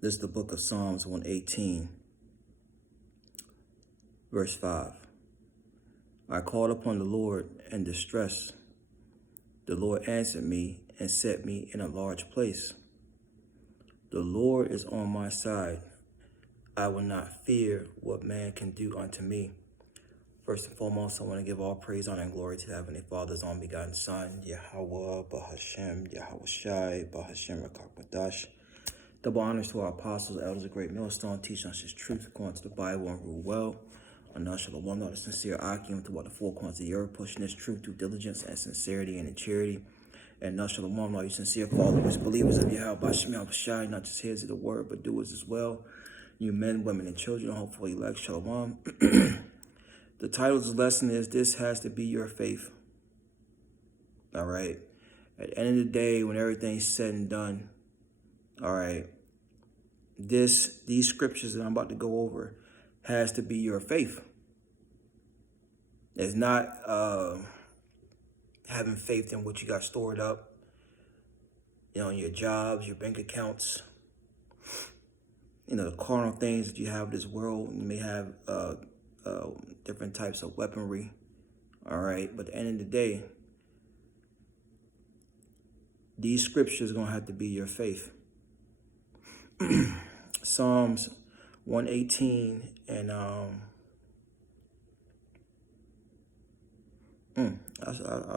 This is the book of Psalms 118, verse 5. I called upon the Lord in distress. The Lord answered me and set me in a large place. The Lord is on my side. I will not fear what man can do unto me. First and foremost, I want to give all praise, honor, and glory to the Heavenly Father's only begotten Son, Yahawah Bahasham Yahawashi, Bahasham Yahawashi. Double honors to our apostles, elders, a great millstone, teaching us his truth according to the Bible and rule well. And Shalom, not a sincere Akim to what the four corners of the earth, pushing this truth through diligence and sincerity and in charity. And Shalom, not you sincere followers, believers of Yahawah Bahasham Yahawashi, not just hearers of the word, but doers as well. You men, women, and children, hopefully elect. Shalom. The title of this lesson is This Has to Be Your Faith. All right. At the end of the day, when everything's said and done, all right, these scriptures that I'm about to go over has to be your faith. It's not having faith in what you got stored up, in your jobs, your bank accounts, the carnal things that you have in this world. You may have different types of weaponry, all right? But at the end of the day, these scriptures are going to have to be your faith. Psalms 118 and I'll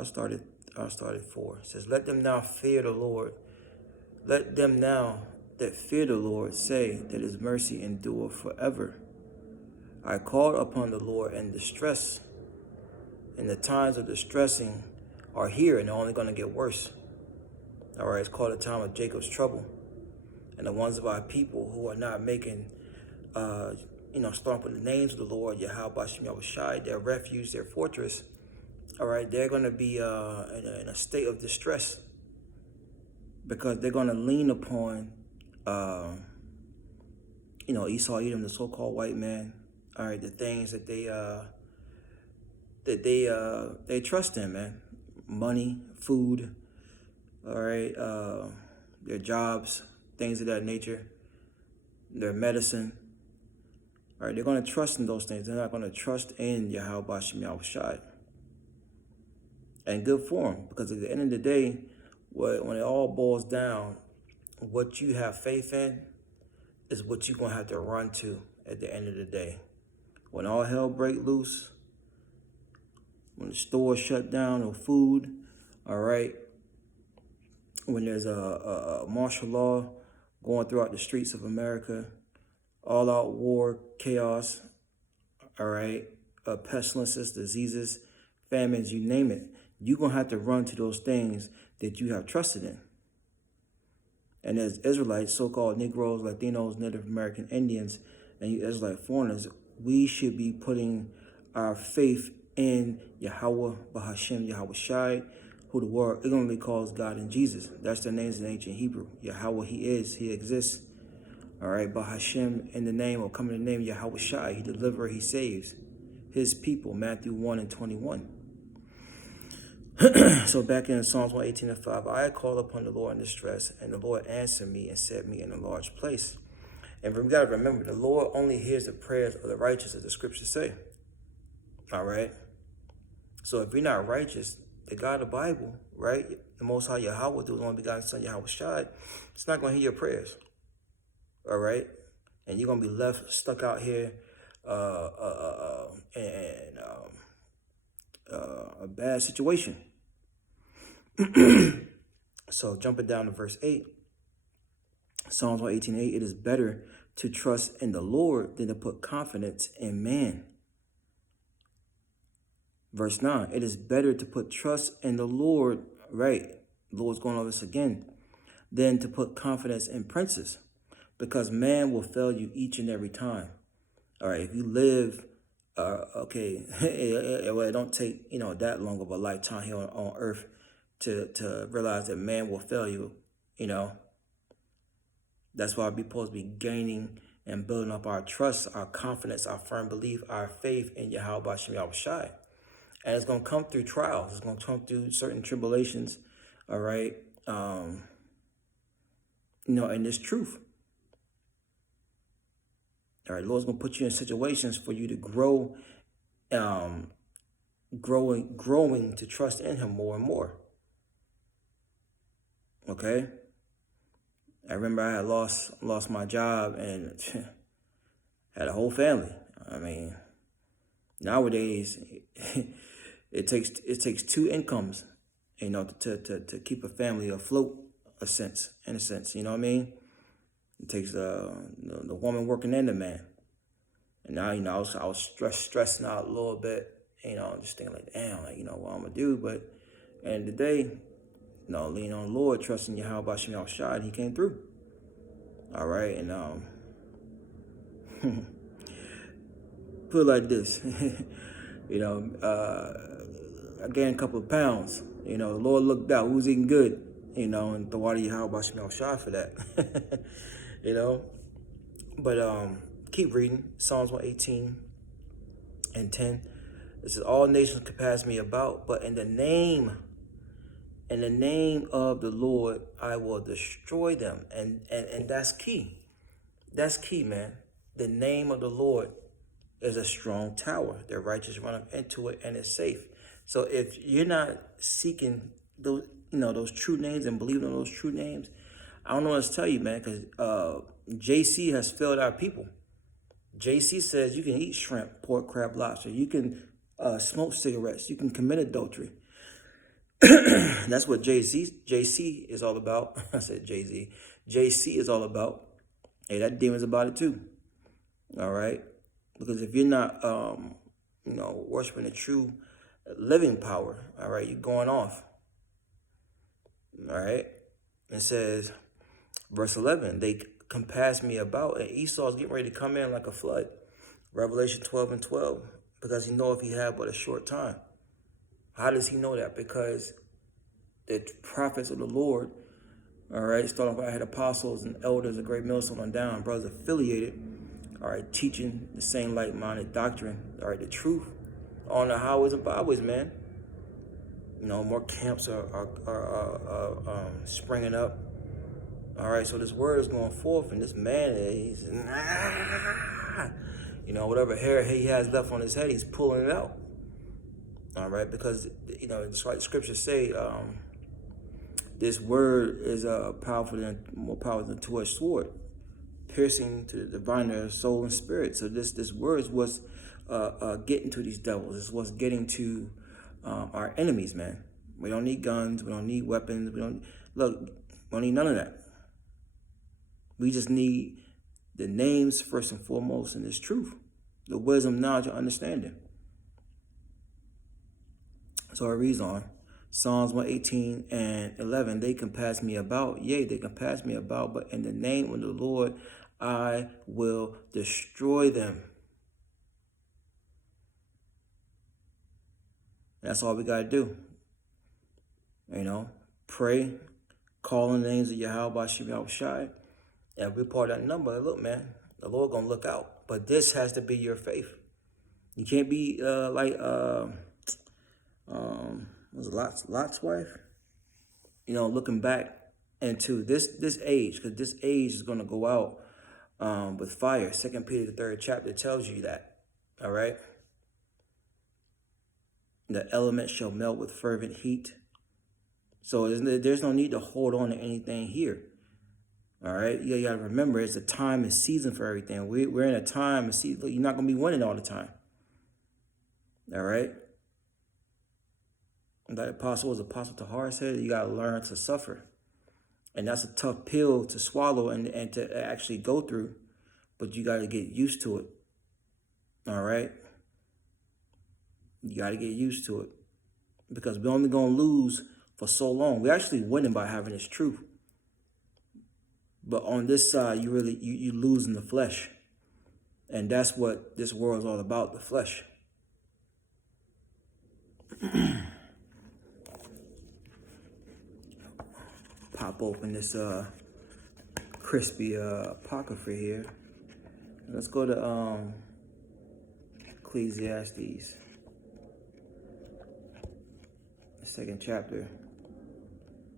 start at 4. It says, let them now fear the Lord. Let them now that fear the Lord say that his mercy endureth forever. I called upon the Lord in distress, and the times of distressing are here, and they're only going to get worse. All right, it's called a time of Jacob's trouble. And the ones of our people who are not making, starting with the names of the Lord, Yahawah Bahasham Yahawashi, their refuge, their fortress, all right, they're going to be in a state of distress because they're going to lean upon, Esau, Edom, the so-called white man, all right, the things that they trust in, man. Money, food, all right, their jobs, things of that nature, their medicine. All right, they're going to trust in those things. They're not going to trust in Yahawah Bahasham Yahawashi. And good for them, because at the end of the day, when it all boils down, what you have faith in is what you're going to have to run to at the end of the day. When all hell break loose, when the stores shut down, no food, all right, when there's a martial law going throughout the streets of America, all-out war, chaos, all right, pestilences, diseases, famines, you name it, you're going to have to run to those things that you have trusted in. And as Israelites, so-called Negroes, Latinos, Native American Indians, and you Israelite foreigners, we should be putting our faith in Yahawah Bahasham Yahawashi, who the world ignorantly calls God and Jesus. That's their names in ancient Hebrew. Yahawah, he is, he exists. All right, Bahasham, in the name, or come in the name Yahawashi, he delivers, he saves his people, Matthew 1 and 21. So back in Psalms 118 and 5, I called upon the Lord in distress, and the Lord answered me and set me in a large place. And we got to remember, the Lord only hears the prayers of the righteous, as the scriptures say. All right? So if you're not righteous, the God of the Bible, right, the Most High Yahawah, the only begotten Son, Yahawashi, it's not going to hear your prayers. All right? And you're going to be left stuck out here in a bad situation. So jumping down to verse 8, Psalms 118:8, it is better to trust in the Lord than to put confidence in man. Verse 9, it is better to put trust in the Lord, right? The Lord's going over this again, than to put confidence in princes, because man will fail you each and every time. All right, if you live, it don't take, that long of a lifetime here on earth to realize that man will fail you, That's why we're supposed to be gaining and building up our trust, our confidence, our firm belief, our faith in Yahawah Bahasham Yahawashi. And it's going to come through trials. It's going to come through certain tribulations, all right? And this truth. All right, the Lord's going to put you in situations for you to grow, growing to trust in him more and more. Okay? I remember I had lost my job and had a whole family. I mean, nowadays it takes two incomes, to keep a family afloat, in a sense, you know what I mean? It takes the woman working and the man. And now, I was stressing out a little bit, just thinking like, damn, what I'm gonna do. But at the end of the day, lean on the Lord, trusting Yahawah Bahasham Yahawashi, and he came through. All right, and put it like this, I gained a couple of pounds. The Lord looked out. Who was eating good? And the water Yahawah Bahasham Yahawashi for that. But keep reading Psalms 118 and 10. It says, all nations compass me about, but in the name of the Lord, I will destroy them. And that's key. That's key, man. The name of the Lord is a strong tower. The righteous run up into it and it's safe. So if you're not seeking those, those true names and believing in those true names, I don't know what to tell you, man, because JC has failed our people. JC says you can eat shrimp, pork, crab, lobster. You can smoke cigarettes. You can commit adultery. That's what JC is all about. I said Jay-Z. JC is all about. Hey, that demon's about it too. All right? Because if you're not, worshiping the true living power, all right, you're going off. All right? It says, verse 11, they compass me about, and Esau's getting ready to come in like a flood. Revelation 12 and 12, because he know if he had but a short time. How does he know that? Because the prophets of the Lord, all right, starting off, I had apostles and elders, a great millstone on down, brothers affiliated, all right, teaching the same like-minded doctrine, all right, the truth on the highways and byways, man. More camps are springing up. All right, so this word is going forth, and this man, he's, whatever hair he has left on his head, he's pulling it out. All right, because, it's like scriptures say, this word is more powerful than a two-edged sword, piercing to the diviner soul and spirit. So this word is what's getting to these devils. It's what's getting to our enemies, man. We don't need guns. We don't need weapons. We don't need none of that. We just need the names first and foremost, and this truth, the wisdom, knowledge, and understanding. So it reads on, Psalms 118 and 11, they compass me about, yea, they compass me about, but in the name of the Lord, I will destroy them. That's all we got to do. Pray, call on the names of Yahawah Bahasham Yahawashi, and we're part of that number. Look, man, the Lord going to look out. But this has to be your faith. You can't be was it Lot's wife? Looking back into this age, because this age is going to go out with fire. 2 Peter, the 3rd chapter tells you that. All right? The elements shall melt with fervent heat. So there's no need to hold on to anything here. All right? You got to remember, it's a time and season for everything. We're in a time and season. You're not going to be winning all the time. All right? That apostle Tahar said, you got to learn to suffer. And that's a tough pill to swallow and to actually go through. But you got to get used to it. All right? You got to get used to it. Because we're only going to lose for so long. We're actually winning by having this truth. But on this side, you lose in the flesh. And that's what this world is all about, the flesh. Pop open this crispy apocrypha here. Let's go to Ecclesiastes, the 2nd chapter.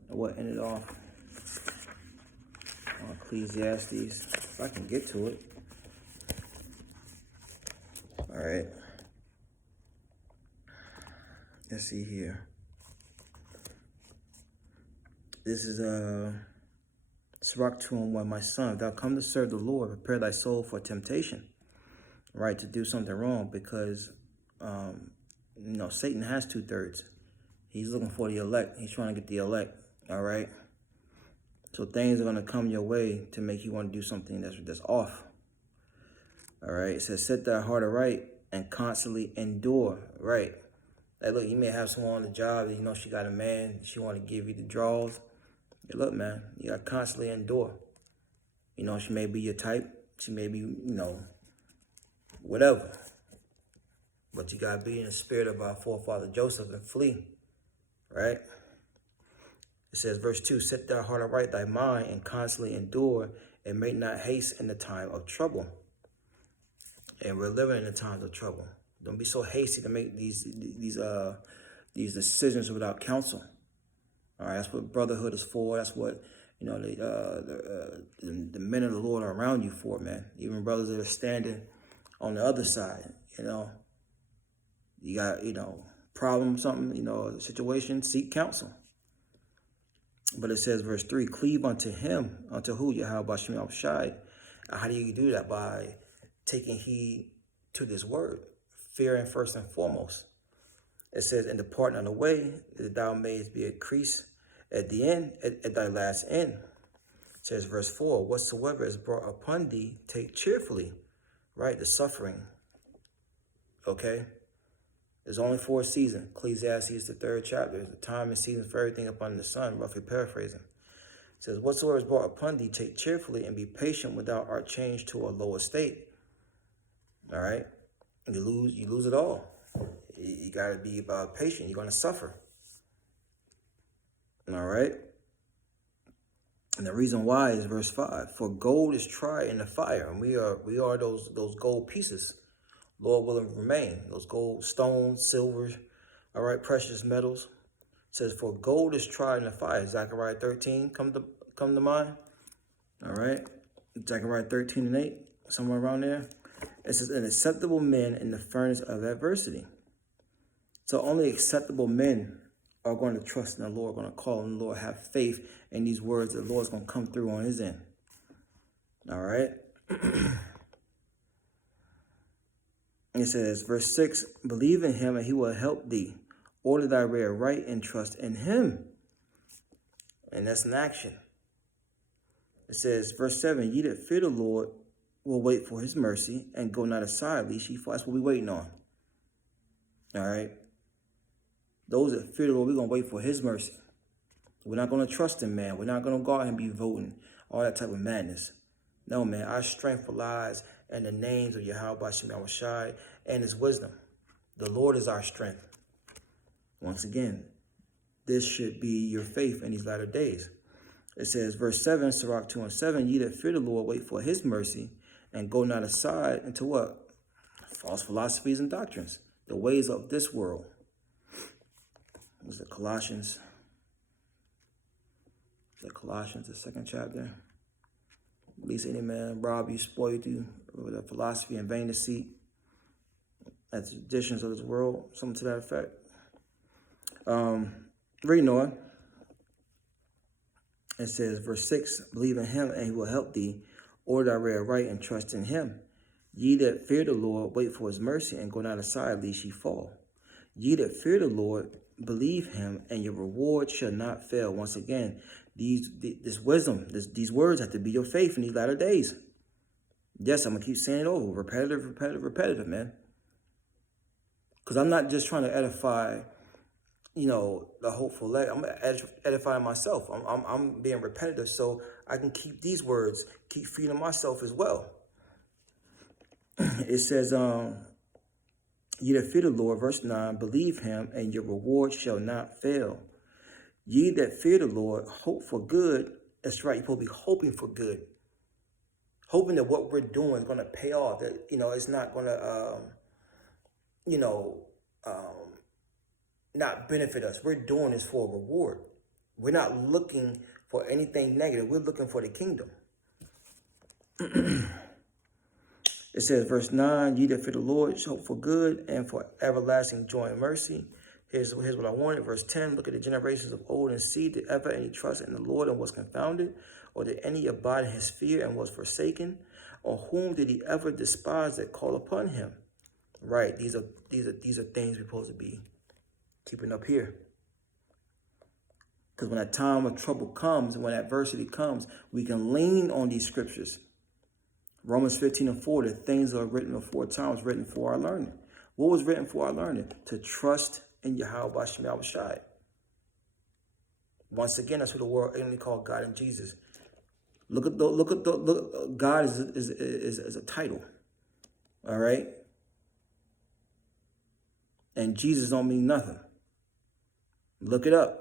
What ended off on Ecclesiastes, if I can get to it. right. Let's see here. This is Sirach 2:1. My son, thou come to serve the Lord, prepare thy soul for temptation, right? To do something wrong, because Satan has 2/3. He's looking for the elect. He's trying to get the elect. All right. So things are going to come your way to make you want to do something that's off. All right. It says, set thy heart aright and constantly endure. Right. Like, look, you may have someone on the job, she got a man, she want to give you the draws. Hey, look, man, you got to constantly endure. She may be your type. She may be, whatever. But you got to be in the spirit of our forefather Joseph and flee. Right? It says, verse 2, set thy heart aright, thy mind, and constantly endure, and make not haste in the time of trouble. And we're living in the times of trouble. Don't be so hasty to make these decisions without counsel. All right, that's what brotherhood is for. That's what the men of the Lord are around you for, man. Even brothers that are standing on the other side. You got problem, something, situation. Seek counsel. But it says, verse 3, cleave unto him, unto who? Yahawah Bahasham Yahawashi. How do you do that? By taking heed to this word, fearing first and foremost. It says, and depart not away, that thou mayest be increased at the end, at thy last end. It says, verse 4, whatsoever is brought upon thee, take cheerfully. Right? The suffering. Okay? There's only 4 seasons. Ecclesiastes, the 3rd chapter. There's a time and season for everything up under the sun, roughly paraphrasing. It says, whatsoever is brought upon thee, take cheerfully, and be patient when thou art changed to a lower state. All right? You lose it all. You got to be patient. You're going to suffer. All right? And the reason why is verse 5. For gold is tried in the fire, and we are those gold pieces. Lord willing remain. Those gold, stones, silver, all right, precious metals. It says, for gold is tried in the fire. Zechariah 13 come to mind. All right. Zechariah 13:8, somewhere around there. It says, an acceptable men in the furnace of adversity. So only acceptable men are going to trust in the Lord, going to call on the Lord, have faith in these words. The Lord's going to come through on his end. All right. It says, verse 6, believe in him and he will help thee. Order thy way right and trust in him. And that's an action. It says, verse 7, ye that fear the Lord will wait for his mercy and go not aside, lest ye fall. That's what we're waiting on. All right. Those that fear the Lord, we're going to wait for his mercy. We're not going to trust in man. We're not going to go out and be voting, all that type of madness. No, man, our strength lies in the names of Yahawah Bahasham Yahawashi and his wisdom. The Lord is our strength. Once again, this should be your faith in these latter days. It says, verse 7, Sirach 2:7, ye that fear the Lord, wait for his mercy, and go not aside into what? False philosophies and doctrines, the ways of this world. Was it Colossians? The 2nd chapter. At least any man rob you, spoil you with a philosophy and vain deceit, as the traditions of this world, something to that effect. Reading on. It says, verse 6, believe in him and he will help thee. Order thy way right and trust in him. Ye that fear the Lord, wait for his mercy and go not aside, lest ye fall. Ye that fear the Lord, believe him, and your reward shall not fail. Once again, this wisdom, these words have to be your faith in these latter days. Yes, I'm going to keep saying it over. Repetitive, man. Because I'm not just trying to edify, the hopeful leg. I'm edifying myself. I'm being repetitive so I can keep these words, keep feeding myself as well. It says, ye that fear the Lord, verse 9, believe him, and your reward shall not fail. Ye that fear the Lord, hope for good. That's right. You're supposed to be hoping for good. Hoping that what we're doing is going to pay off. That, it's not going to, not benefit us. We're doing this for a reward. We're not looking for anything negative. We're looking for the kingdom. It says, verse 9, ye that fear the Lord shall hope for good and for everlasting joy and mercy. Here's what I wanted. Verse 10, look at the generations of old and see, did ever any trust in the Lord and was confounded? Or did any abide in his fear and was forsaken? Or whom did he ever despise that call upon him? Right, these are things we're supposed to be keeping up here. Because when that time of trouble comes, when adversity comes, we can lean on these scriptures. Romans 15:4, the things that are written aforetime was written for our learning. What was written for our learning? To trust in Yahawah Bahasham Yahawashi. Once again, that's what the world only called God and Jesus. Look, God is a title. All right? And Jesus don't mean nothing. Look it up.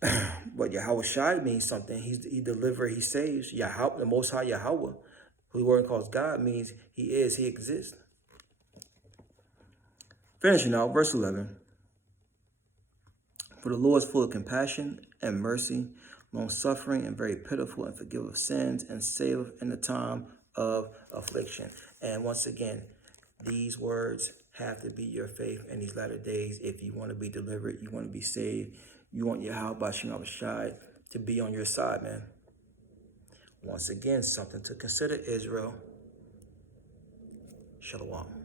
But Yahawashi means something. He delivers, he saves. Yahawah, the Most High Yahawah, who the word calls God, means he exists. Finishing out, verse 11. For the Lord is full of compassion and mercy, long-suffering and very pitiful, and forgiveth sins, and saveth in the time of affliction. And once again, these words have to be your faith in these latter days. If you want to be delivered, you want to be saved, you want Yahawah Bahasham Yahawashi to be on your side, man. Once again, something to consider, Israel. Shalom.